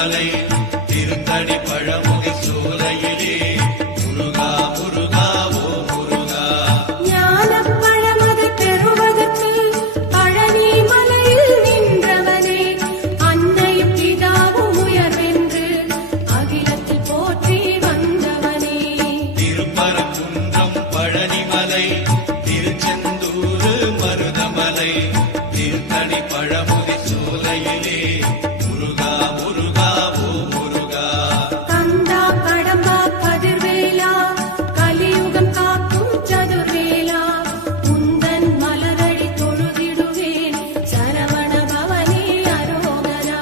மருதமலை திருத்தணி பழமுதி சோலையிலே முருகா முருகா ஓ முருகா. ஞானப் பழமது பெறுவதற்கு பழனி மலையில் நின்றவனே, அன்னை பிதாவும் உயர்வென்று அகிலத்தில் போற்றி வந்தவனே. திருப்பரங்குன்றம் பழனிமலை திருச்செந்தூர் மருதமலை திருத்தணி பழமுதி சோலையிலே முருகா முருகா ஓ முருகா. கந்தா கடம்பா கதிர்வேலா கலியுகம் காக்கும் சதுர்வேலா, உந்தன் மலரடி தொழுதிடுவேன் சரவண பவனே அரோகரா.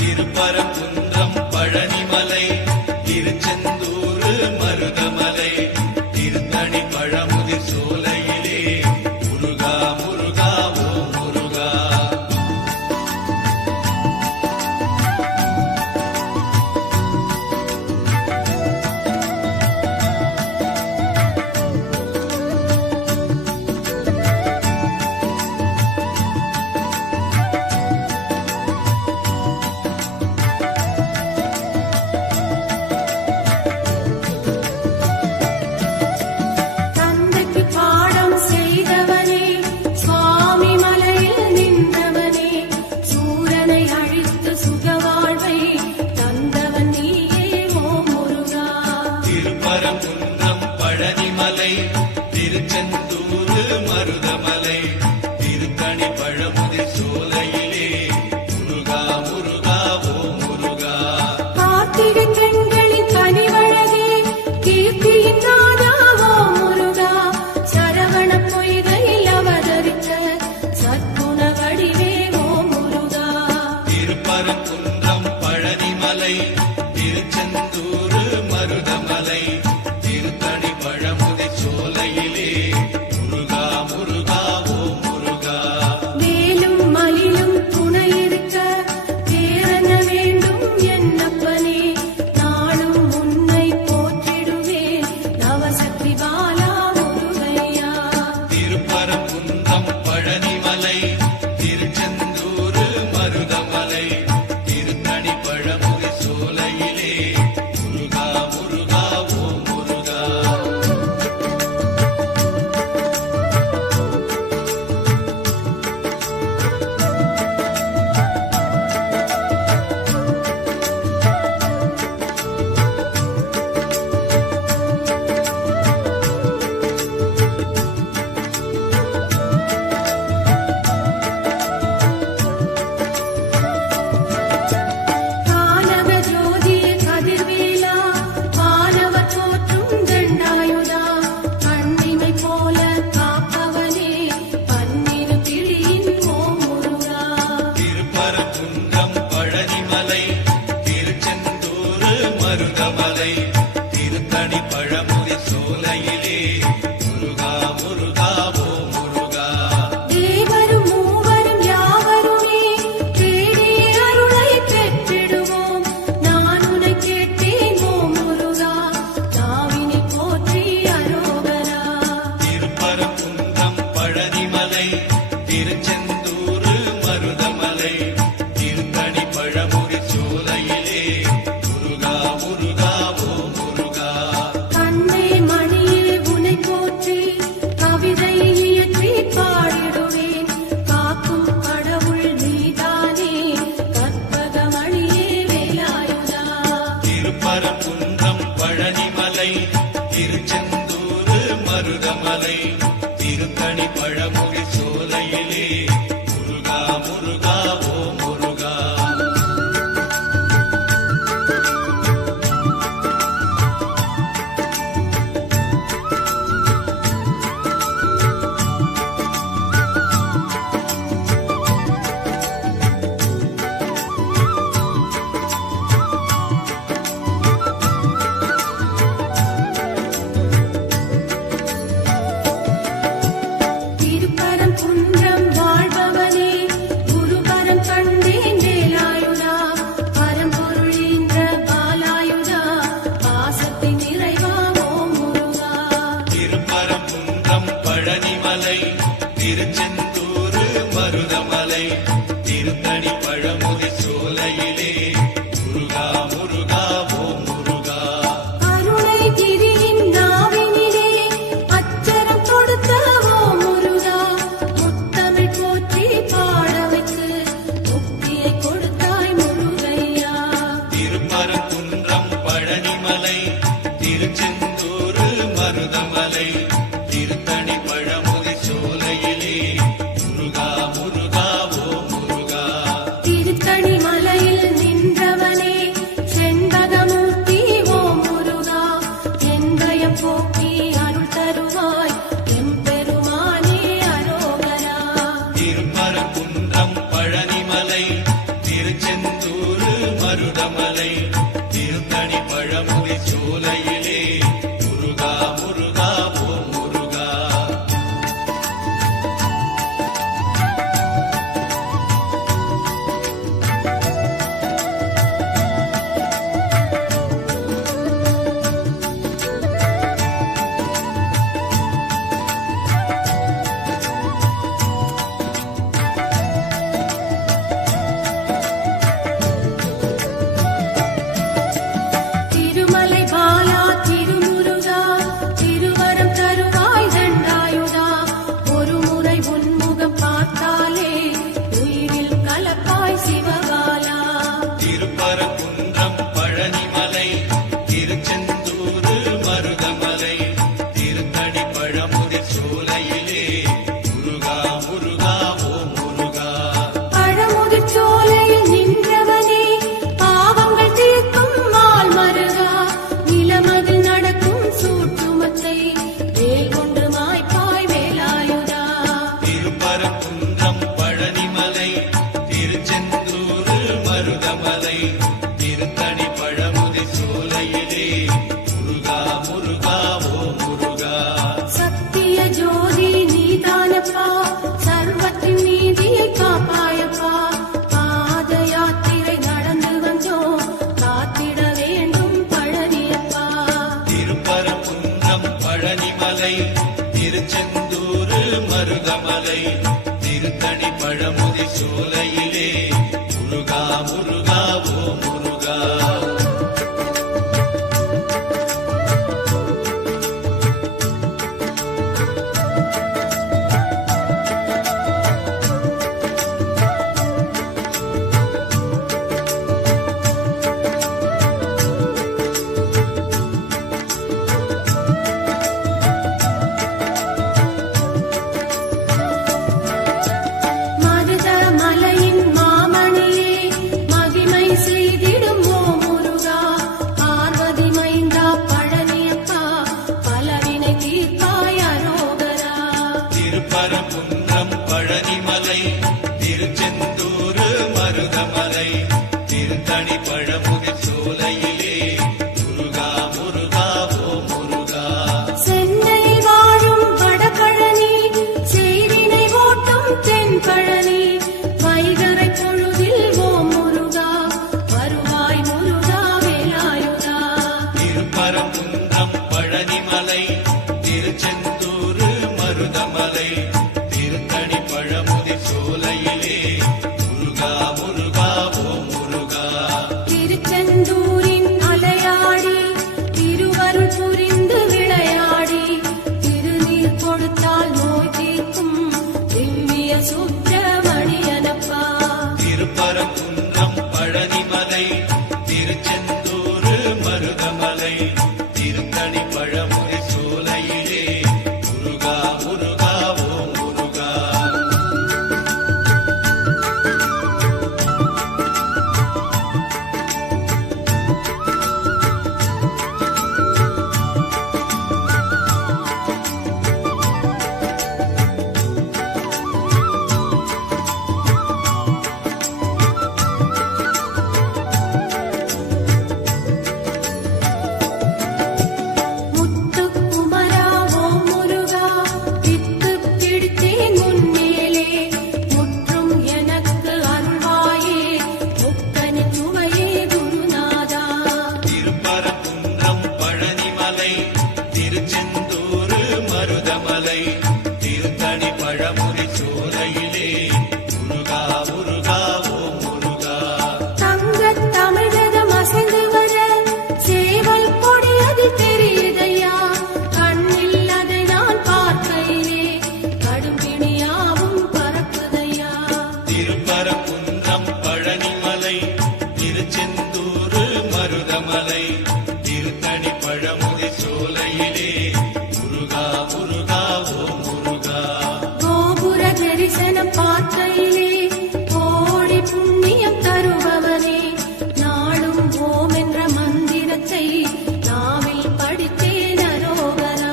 திருப்பரங்குன்றம் பழனிமலை திருச்செந்தூர் மருதமலை திருத்தணி பழமுதி சோலையிலே முருகா முருகா ஓ முருகா. தந்தைக்கு பாடம் செய்தவனே, சுவாமி மலையில் நின்றவனே, சூரனை அழித்து சுகவாழ்வை தந்தவன் நீயே ஓ முருகா. திருப்பரங்குன்றம் பழனிமலை திருச்செந்தூர் மருதமலை திருத்தணி பழமுதி சோலையிலே முருகா முருகா ஓ முருகா. கார்த்திகை பெண்களின் கனிவழகே, கீர்த்தியின் நாதா ஓ முருகா. சரவண பொய்கையில் அவதரித்த சத்குண வடிவே ஓ முருகா. திருப்பரங்குன்றம் பழனிமலை திருச்செந்தூர் மருதமலை திருத்தணி பழமுதி சோலையிலே முருகா முருகா ஓ முருகா. வேலும் மலிலும் துணையிருக்க வேறென்ன வேண்டும் என்னப்பனே, நாளும் உன்னை போற்றிடுவேன் நவசக்தி பாலா முருகையா. திருப்பரங்குன்றம் பழனிமலை திருச்செந்தூர் மருதமலை திருத்தணி பழமுதி சோலையிலே முருகா முருகா ஓ முருகா. கானக ஜோதிய கதிர்வேலா, வானவர் போற்றும் தண்டாயுதா, கண்ணிமை போல காப்பவனே பன்னிரு கிளியின் ஓ முருகா. திருப்பரங்குன்றம் பழனிமலை திருச்செந்தூர் மருதமலை திருத்தணி பழமுதி சோலையிலே முருகா முருகா ஓ முருகா. தேவரும் மூவரும் யாவருமே தேடிய அருளை பெற்றிடுவோம், நான் உன்னை கேட்டேன் ஓ முருகா. தாவினை போற்றி அரோகரா. திருப்பரங்குன்றம் பழனிமலை திருச்செந்தூர் மருதமலை திருத்தணி பழமுதி சோலையிலே முருகா முருகா ஓ முருகா. கண்ணே மணியே உனை போற்றி கவிதை இயற்றி பாடிடுவேன், காக்கும் கடவுள் நீதானே கற்பகமணியே வேலாயுதா. திருப்பரங்குன்றம் பழனிமலை திருச்செந்தூர் மருதமலை திருத்தணி பழமுதி சோலையிலே முருகா முருகா ஓ முருகா. திருப்பரம் பழமுதி சோலையிலே முருகா முருகா ஓம் முருகா. தங்கத் தமிழகம் அசைந்து வர சேவல் கொடி அதில் தெரியுதையா, கண்ணில் அதை நான் பார்க்கையிலே கடும்பிணியாவும் பறக்குதையா. திருப்பரங்குன்றம் பழனிமலை திருச்செந்தூர் மருதமலை திருத்தணி பழமுதி சோலையிலே முருகா முருகா ஓம் முருகா. கோபுர தரிசனம் பார்க்கையிலே கோடி புண்ணியம் தருபவனே, நாளும் ஓம் என்ற மந்திரத்தை நாவில் படித்தேன் அரோகரா.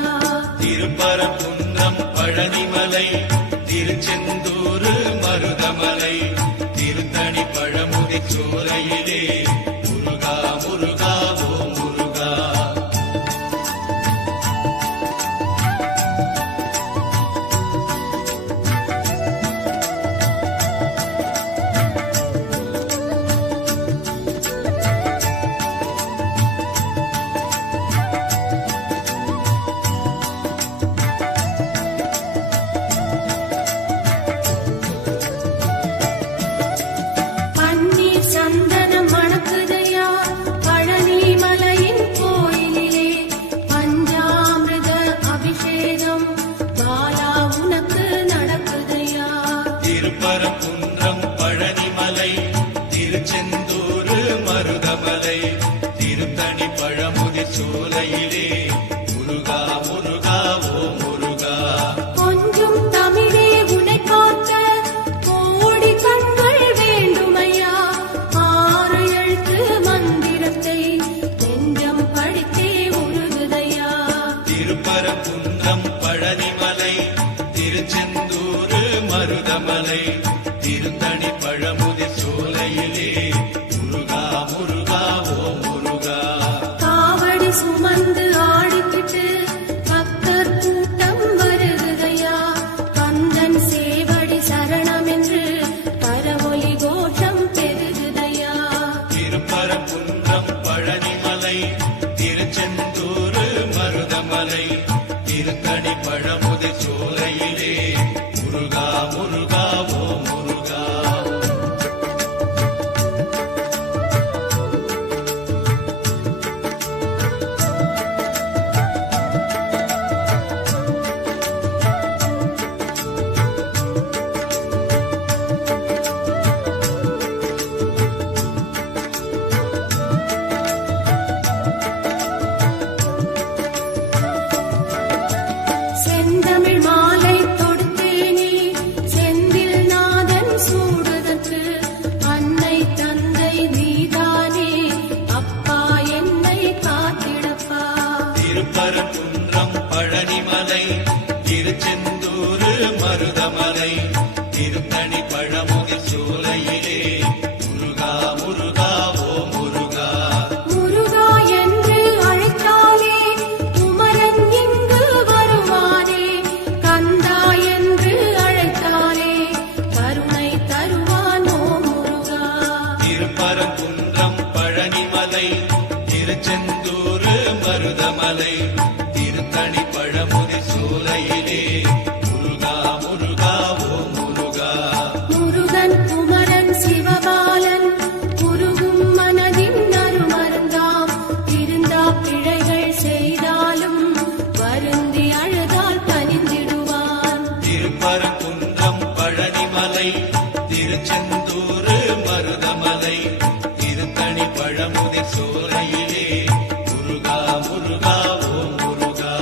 திருப்பரங்குன்றம் பழனிமலை திருச்செந்தூர் மருதமலை திருத்தணி பழமுதி சோலையிலே முருகா முருகா ஓம் முருகா. பன்னீர் சந்தனம் மணக்குதையா பழனி மலையின் கோயிலிலே, பஞ்சாமிர்த அபிஷேகம் பாலா உனக்கு நடக்குதையா. திருப்பரங்குன்றம் பழனிமலை திருச்செந்தூர் மருதமலை திருத்தணி பழமுதி சோலையிலே முருகா முருகா ஓம் முருகா. கொஞ்சம் தமிழே உனை பார்க்க கோடி கண்கள் வேண்டுமையா, ஆறு எழுத்து மந்திரத்தை நெஞ்சம் படித்தே உருகுதையா. திருப்பரங்குன்றம் பழனிமலை திருச்செந்தூர் மருதமலை திருத்தணி பழமுதி சோலையிலே முருகா முருகா ஓம் முருகா. காவடி சுமந்து ஆடிக்கிட்டு பக்தர் கூட்டம் வருகுதையா, கந்தன் சேவடி சரணம் என்று கரவொலி கோஷம் பெருகுதையா. திருப்பரங்குன்றம் பழனிமலை திருச்செந்தூர் மருதமலை திருத்தணி பழமுதி சோலையிலே முருகா முருகா ஓம் முருகா. செந்தமிழ் மாலை தொடுத்தேனே செந்தில் நாதன் சூடுதற்கு, அன்னை தந்தை நீதானே அப்பா என்னை காத்திடப்பா. திருப்பரங்குன்றம் பழனிமலை திருச்செந்தூர் மருதமலை திருத்தணி பழமுதி சோலையிலே முருகா முருகா ஓம் முருகா. முருகா என்று அழைத்தாலே குமரன் இங்கு வருவானே, கந்தா என்று அழைத்தாலே கருணை தருவான் ஓ முருகா. திருப்பரங்குன்றம் பழனிமலை திருச்செந்தூர் மருதமலை திருத்தணி பழமுதி சோலையிலே முருகா முருகா ஓம் முருகா. முருகன் குமரன் சிவபாலன் குருகும் மனதின் அருமருந்தாம், இருந்தா பிழைகள் செய்தாலும் வருந்தி அழுதால் கனிந்திடுவான். திருப்பரங்குன்றம் பழனிமலை திருச்செந்தூர் மருதமலை திருத்தணி பழமுதி சோலையிலே முருகா முருகா ஓம் முருகா.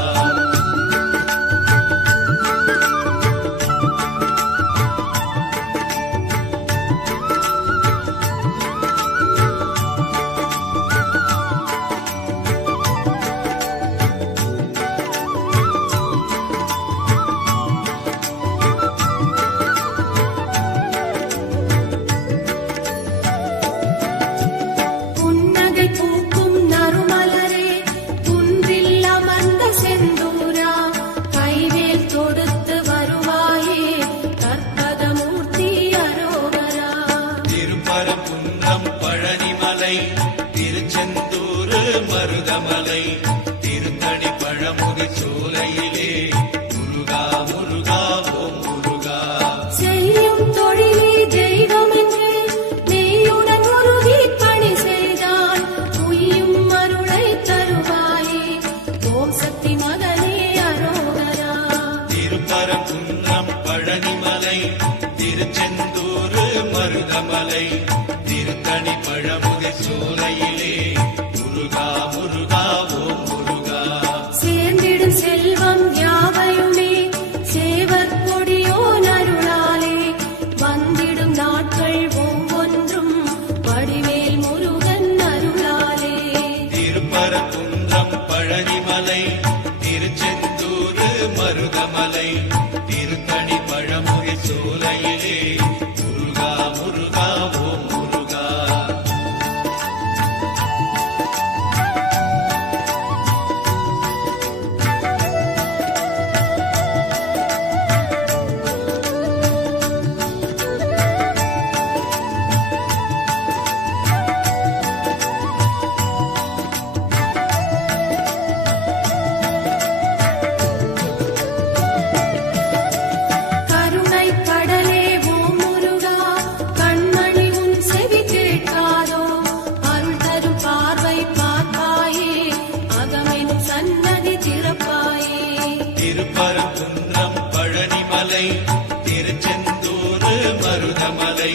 திருச்செந்தூர் மருதமலை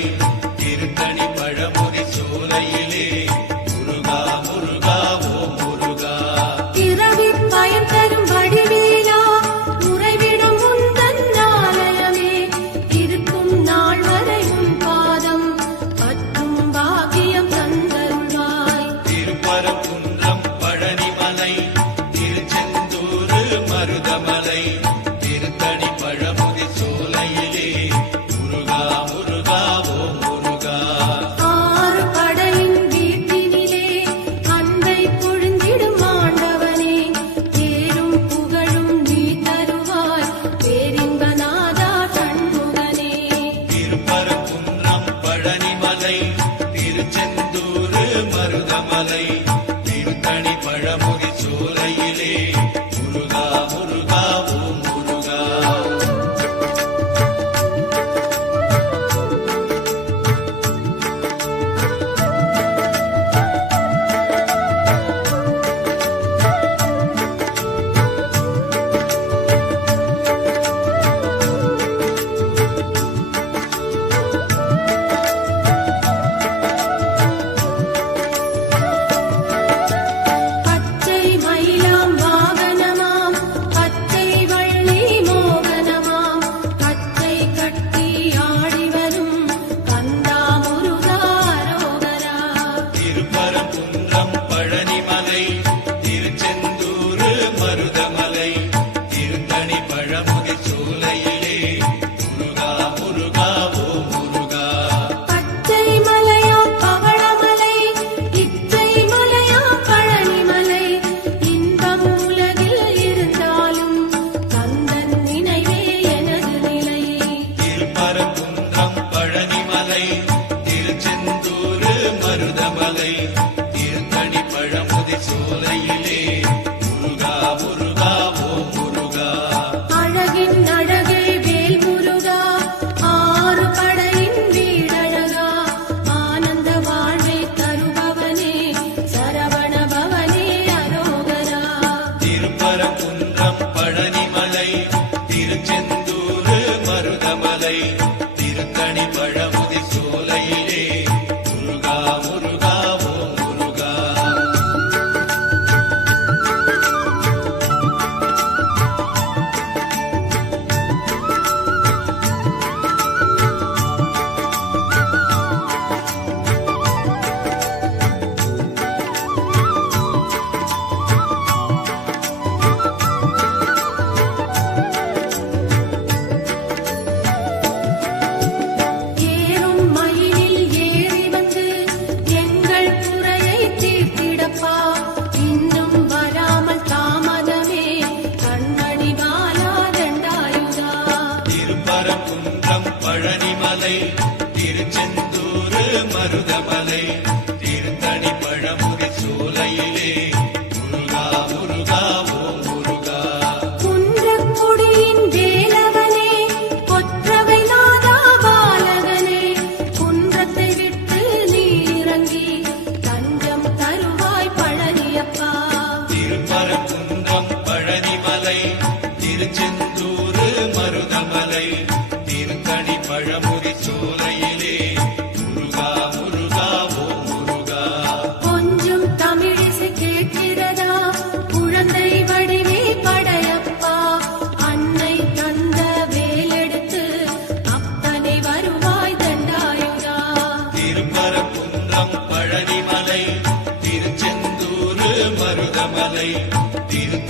திருத்தணி பழமுதி சோலையிலே முருகா முருகா ஓ முருகா பிறவி பயன் தரும் வடிவேலா உறைவிடும் உந்தன் ஆலயமே இருக்கும் நாள் வரை உன் பாதம் பற்றும் பாக்கியம் தந்தருள்வாய் திருப்பரங்குன்றம் பழனிமலை திருச்செந்தூர் மருதமலை திருத்தணி பழமுதி சோலையிலே முருகா முருகா ஓ முருகா ஆறு படையின் வீட்டினிலே அன்பை பொழிந்திடும் ஆண்டவனே பேரும் புகழும் நீ தருவாய் பேரின்பநாதா சண்முகனே திருப்பரங்குன்றம் பழனிமலை திருச்செந்தூர் மருதமலை திருத்தணி பழமுதி சோலையிலே முருகா முருகா ஓ முருகா பச்சை மயிலாம் வாகனமாம் பச்சை வள்ளி மோகனமாம் பச்சை கட்டி ஆடி வரும் கந்தா முருகா அரோகரா திருப்பரங்குன்றம் பழனிமலை திருச்செந்தூர் மருதமலை திருத்தணி பழமுதி சோலையிலே முருகா முருகா ஓ முருகா பச்சை மலையா பவளமலை இச்சை மலையா பழனிமலை இன்பம் உலகில் இருந்தாலும் கந்தன் நினைவே எனது நிலை திருப்பரங்குன்றம் பழனிமலை திருச்செந்தூர் மருதமலை திருத்தணி பழமுதி சோலையிலே முருகா முருகா ஓ முருகா அழகின் அழகே வேல் முருகா ஆறு படையின் வீடழகா ஆனந்த வாழ்வை தருபவனே சரவண பவனே அரோகரா திருப்பரங்குன்றம் பழனிமலை திருச்செந்தூர் மருதமலை திருத்தணி பழமுதி சோலையிலே முருகா முருகா ஓ முருகா ஏறும் மயிலில் ஏறி வந்து எங்கள் குறையை தீர்த்திடப்பா இன்னும் வராமல் தாமதமே கண்மணி பாலா தண்டாயுதா திருப்பரங்குன்றம் பழனிமலை திருச்செந்தூர் மருதமலை திருத்தணி பழமுதி சோலையிலே முருகா முருகா ஓ முருகா குன்றக்குடியின் வேலவனே கொற்றவை நாதா பாலகனே குன்றத்தை விட்டு நீ இறங்கி தஞ்சம் தருவாய் பழனியப்பா திருப்பரங்குன்றம் பழனிமலை திருச்செந்தூர் மருதமலை திருத்தணி பழமுதி சோலையிலே முருகா முருகா ஓ முருகா கொஞ்சம் தமிழிசை கேட்கிறதா குழந்தை வடிவே படையப்பா அன்னை தந்த வேலெடுத்து அப்பனை வருவாய் தண்டாயுதா திருப்பரங்குன்றம் பழனிமலை திருச்செந்தூர் மருதமலை திருத்தணி